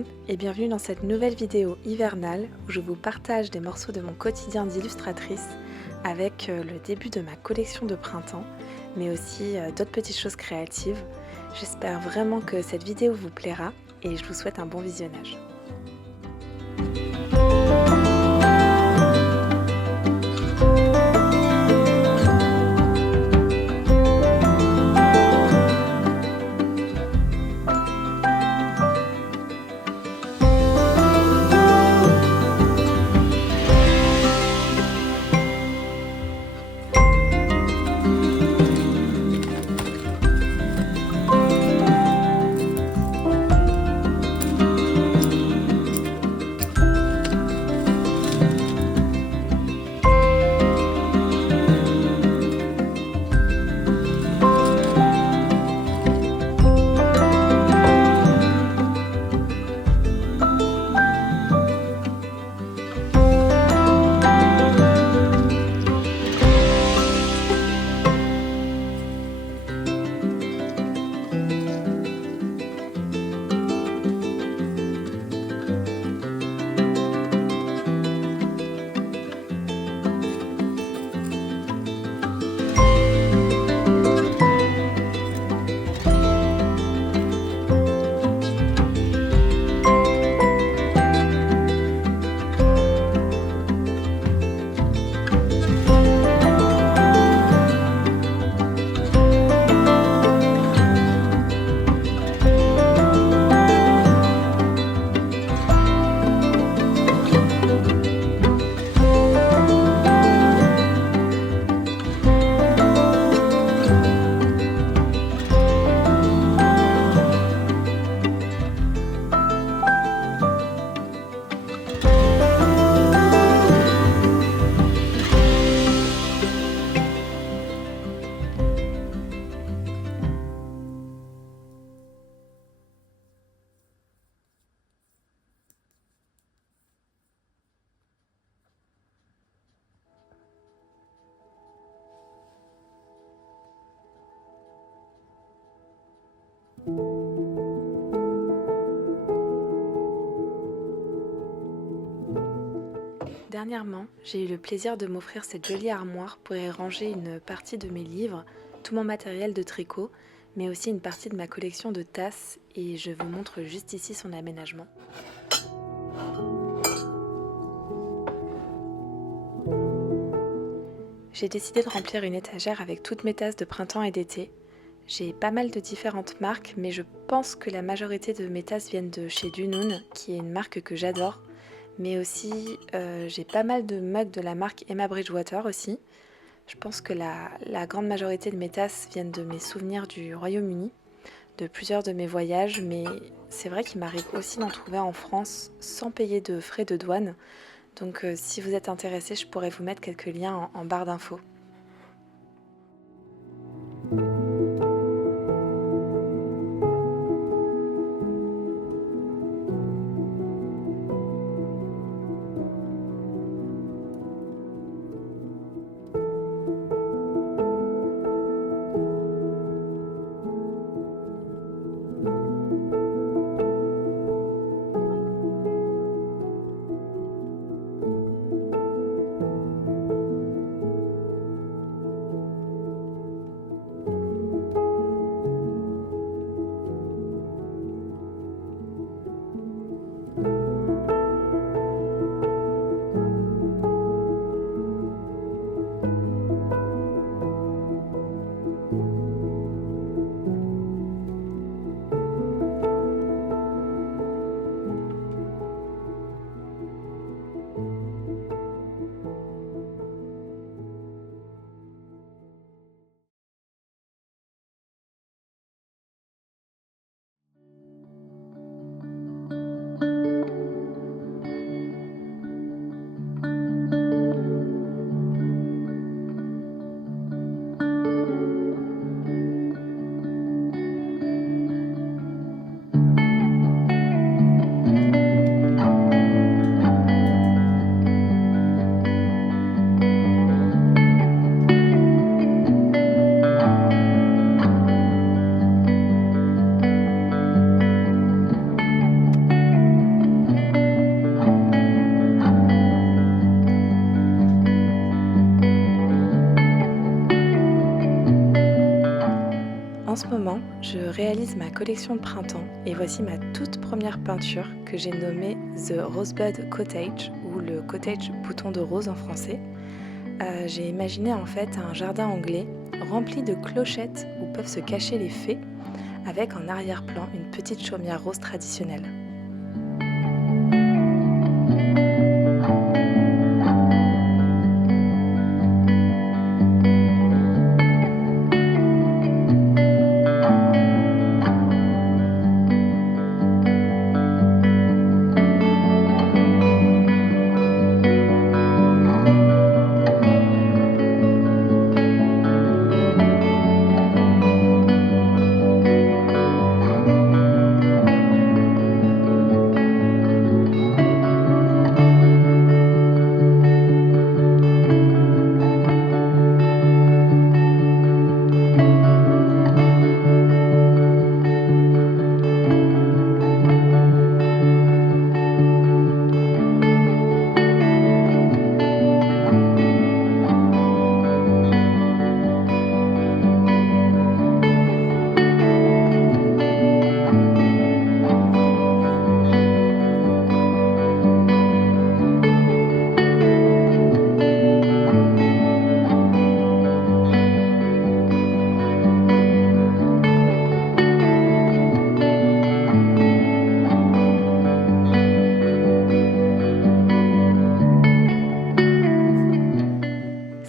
monde et bienvenue dans cette nouvelle vidéo hivernale où je vous partage des morceaux de mon quotidien d'illustratrice avec le début de ma collection de printemps, mais aussi d'autres petites choses créatives. J'espère vraiment que cette vidéo vous plaira et je vous souhaite un bon visionnage. Dernièrement, j'ai eu le plaisir de m'offrir cette jolie armoire pour y ranger une partie de mes livres, tout mon matériel de tricot, mais aussi une partie de ma collection de tasses et je vous montre juste ici son aménagement. J'ai décidé de remplir une étagère avec toutes mes tasses de printemps et d'été. J'ai pas mal de différentes marques, mais je pense que la majorité de mes tasses viennent de chez Dunoon, qui est une marque que j'adore. Mais aussi, j'ai pas mal de mugs de la marque Emma Bridgewater aussi. Je pense que la grande majorité de mes tasses viennent de mes souvenirs du Royaume-Uni, de plusieurs de mes voyages, mais c'est vrai qu'il m'arrive aussi d'en trouver en France sans payer de frais de douane. Donc si vous êtes intéressé, je pourrais vous mettre quelques liens en barre d'infos. ce moment, je réalise ma collection de printemps et voici ma toute première peinture que j'ai nommée The Rosebud Cottage ou le cottage bouton de rose en français. J'ai imaginé en fait un jardin anglais rempli de clochettes où peuvent se cacher les fées avec en arrière-plan une petite chaumière rose traditionnelle.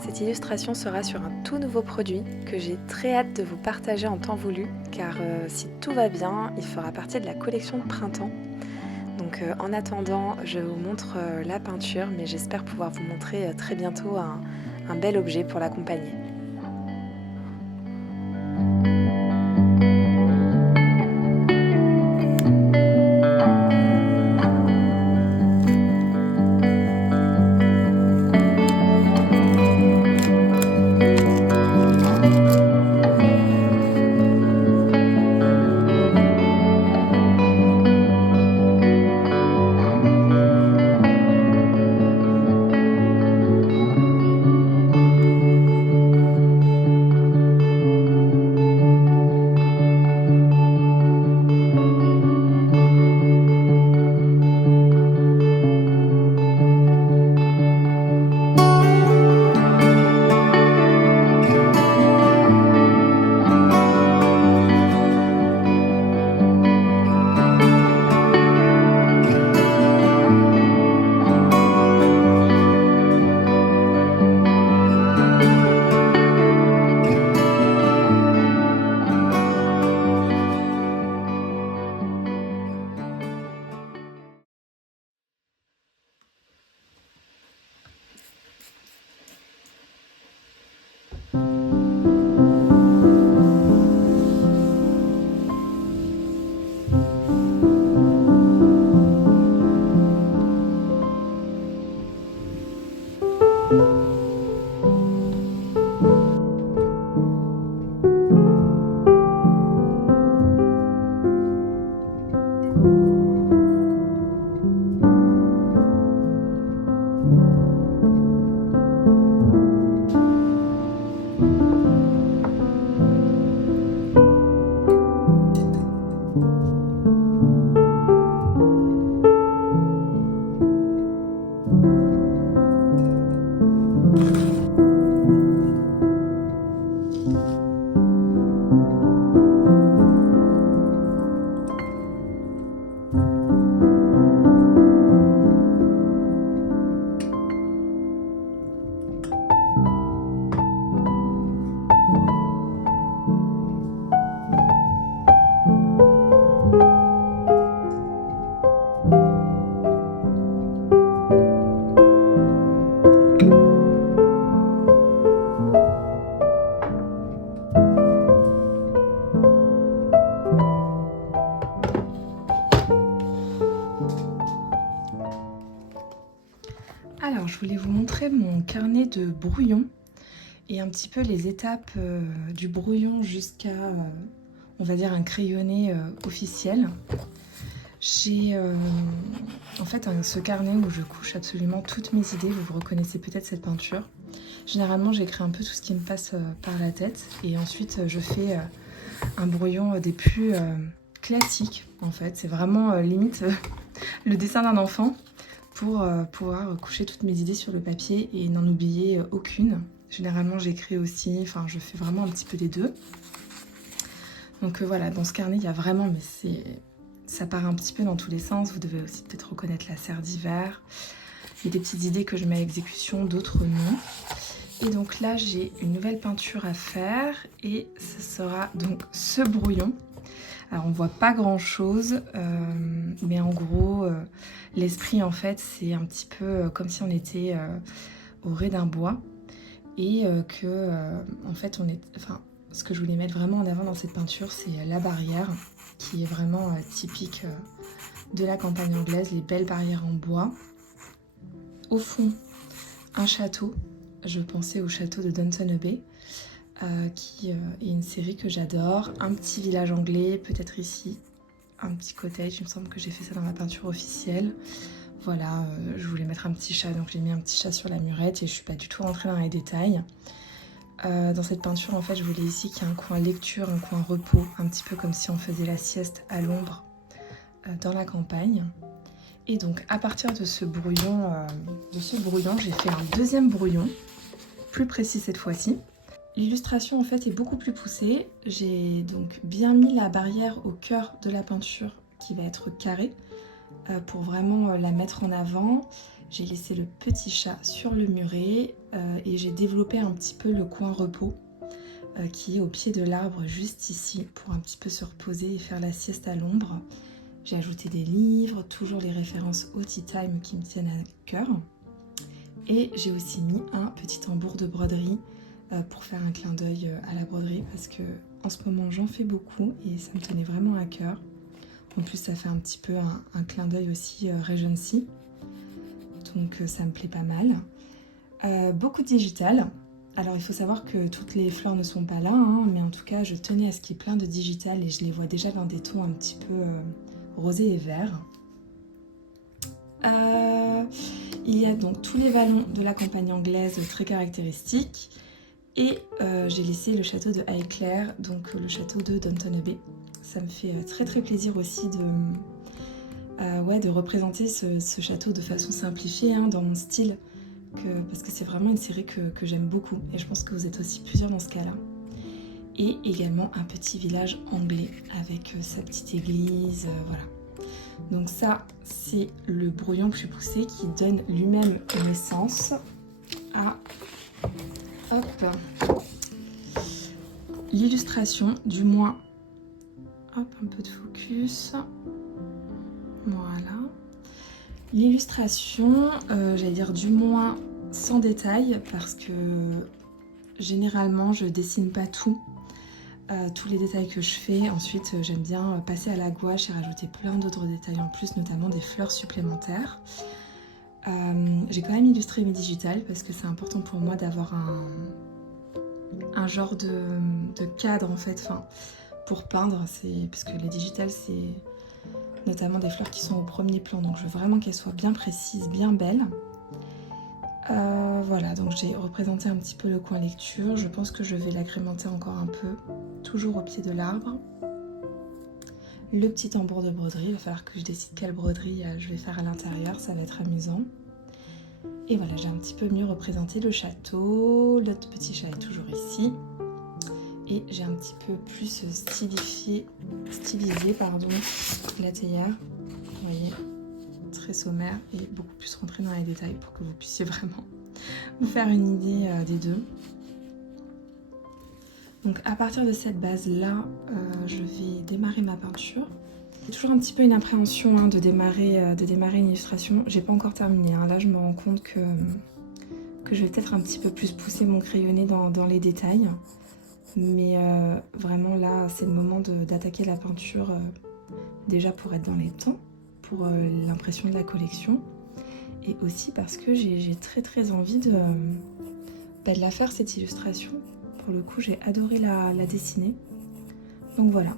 Cette illustration sera sur un tout nouveau produit que j'ai très hâte de vous partager en temps voulu car si tout va bien, il fera partie de la collection de printemps. Donc en attendant, je vous montre la peinture mais j'espère pouvoir vous montrer très bientôt un bel objet pour l'accompagner. Alors, je voulais vous montrer mon carnet de brouillon et un petit peu les étapes du brouillon jusqu'à, on va dire, un crayonné officiel. J'ai en fait ce carnet où je couche absolument toutes mes idées. Vous reconnaissez peut-être cette peinture. Généralement, j'écris un peu tout ce qui me passe par la tête et ensuite je fais un brouillon des plus classiques en fait. C'est vraiment limite le dessin d'un enfant pour pouvoir coucher toutes mes idées sur le papier et n'en oublier aucune. Généralement j'écris aussi, enfin je fais vraiment un petit peu des deux. Donc voilà, dans ce carnet il y a vraiment, mais ça part un petit peu dans tous les sens. Vous devez aussi peut-être reconnaître la serre d'hiver. Il y a des petites idées que je mets à exécution, d'autres non. Et donc là, j'ai une nouvelle peinture à faire et ce sera donc ce brouillon. Alors on voit pas grand chose, mais en gros, l'esprit en fait, c'est un petit peu comme si on était au rez d'un bois et en fait, ce que je voulais mettre vraiment en avant dans cette peinture, c'est la barrière qui est vraiment typique de la campagne anglaise, les belles barrières en bois. Au fond, un château. Je pensais au château de Downton Abbey, qui est une série que j'adore. Un petit village anglais, peut-être ici, un petit cottage. Il me semble que j'ai fait ça dans ma peinture officielle. Voilà, je voulais mettre un petit chat, donc j'ai mis un petit chat sur la murette et je suis pas du tout rentrée dans les détails. Dans cette peinture, en fait, je voulais ici qu'il y ait un coin lecture, un coin repos, un petit peu comme si on faisait la sieste à l'ombre dans la campagne. Et donc, à partir de ce brouillon, j'ai fait un deuxième brouillon, plus précis cette fois-ci. L'illustration, en fait, est beaucoup plus poussée. J'ai donc bien mis la barrière au cœur de la peinture, qui va être carrée, pour vraiment la mettre en avant. J'ai laissé le petit chat sur le muret et j'ai développé un petit peu le coin repos, qui est au pied de l'arbre, juste ici, pour un petit peu se reposer et faire la sieste à l'ombre. J'ai ajouté des livres, toujours les références au tea time qui me tiennent à cœur. Et j'ai aussi mis un petit tambour de broderie pour faire un clin d'œil à la broderie parce que en ce moment j'en fais beaucoup et ça me tenait vraiment à cœur. En plus ça fait un petit peu un clin d'œil aussi Regency, donc ça me plaît pas mal. Beaucoup de digital. Alors il faut savoir que toutes les fleurs ne sont pas là, hein, mais en tout cas je tenais à ce qu'il y ait plein de digital et je les vois déjà dans des tons un petit peu rosé et vert. Il y a donc tous les vallons de la campagne anglaise très caractéristiques et j'ai laissé le château de Highclere, donc le château de Downton Abbey. Ça me fait très très plaisir aussi de représenter ce château de façon simplifiée hein, dans mon style, parce que c'est vraiment une série que j'aime beaucoup et je pense que vous êtes aussi plusieurs dans ce cas-là. Et également un petit village anglais avec sa petite église, voilà. Donc ça, c'est le brouillon que j'ai poussé qui donne lui-même naissance à l'illustration, du moins, un peu de focus, voilà. L'illustration, j'allais dire du moins sans détail parce que généralement je dessine pas tout. Tous les détails que je fais. Ensuite, j'aime bien passer à la gouache et rajouter plein d'autres détails en plus, notamment des fleurs supplémentaires. J'ai quand même illustré mes digitales parce que c'est important pour moi d'avoir un genre de cadre en fait, pour peindre, parce que les digitales c'est notamment des fleurs qui sont au premier plan, donc je veux vraiment qu'elles soient bien précises, bien belles. Voilà, donc j'ai représenté un petit peu le coin lecture. Je pense que je vais l'agrémenter encore un peu, toujours au pied de l'arbre. Le petit tambour de broderie, il va falloir que je décide quelle broderie je vais faire à l'intérieur, ça va être amusant. Et voilà, j'ai un petit peu mieux représenté le château, l'autre petit chat est toujours ici. Et j'ai un petit peu plus stylisé la théière, vous voyez, très sommaire et beaucoup plus rentré dans les détails pour que vous puissiez vraiment vous faire une idée des deux. Donc à partir de cette base là, je vais démarrer ma peinture. C'est toujours un petit peu une appréhension hein, de démarrer une illustration. J'ai pas encore terminé, hein. Là je me rends compte que je vais peut-être un petit peu plus pousser mon crayonné dans les détails. Mais vraiment là c'est le moment d'attaquer la peinture déjà pour être dans les temps, pour l'impression de la collection. Et aussi parce que j'ai très très envie de la faire cette illustration. Pour le coup j'ai adoré la dessiner. Donc voilà.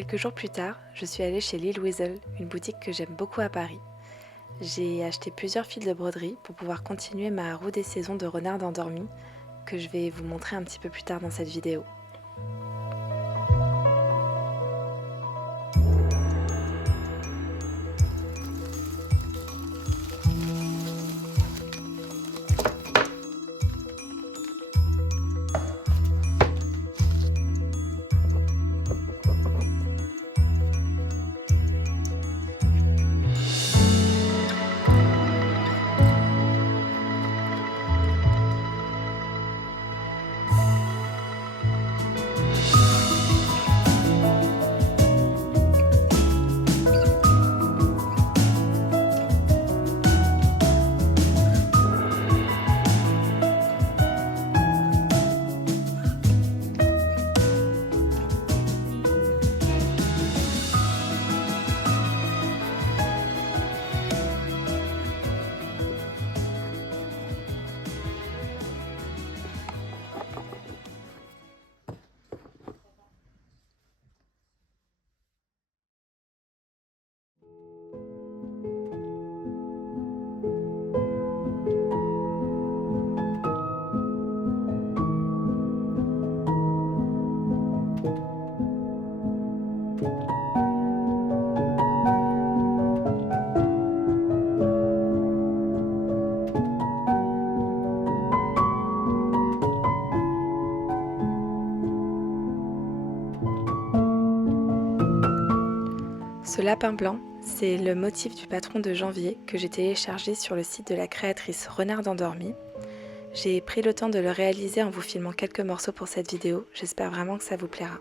Quelques jours plus tard, je suis allée chez Lil Weasel, une boutique que j'aime beaucoup à Paris. J'ai acheté plusieurs fils de broderie pour pouvoir continuer ma roue des saisons de renard endormi, que je vais vous montrer un petit peu plus tard dans cette vidéo. Ce lapin blanc, c'est le motif du patron de janvier que j'ai téléchargé sur le site de la créatrice Renard endormi. J'ai pris le temps de le réaliser en vous filmant quelques morceaux pour cette vidéo, j'espère vraiment que ça vous plaira.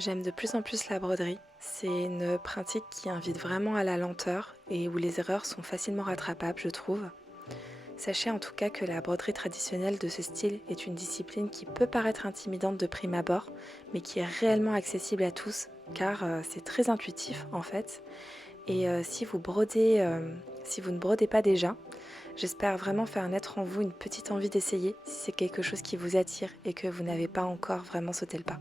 J'aime de plus en plus la broderie, c'est une pratique qui invite vraiment à la lenteur et où les erreurs sont facilement rattrapables, je trouve. Sachez en tout cas que la broderie traditionnelle de ce style est une discipline qui peut paraître intimidante de prime abord, mais qui est réellement accessible à tous, car c'est très intuitif en fait. Et si vous ne brodez pas déjà, j'espère vraiment faire naître en vous une petite envie d'essayer si c'est quelque chose qui vous attire et que vous n'avez pas encore vraiment sauté le pas.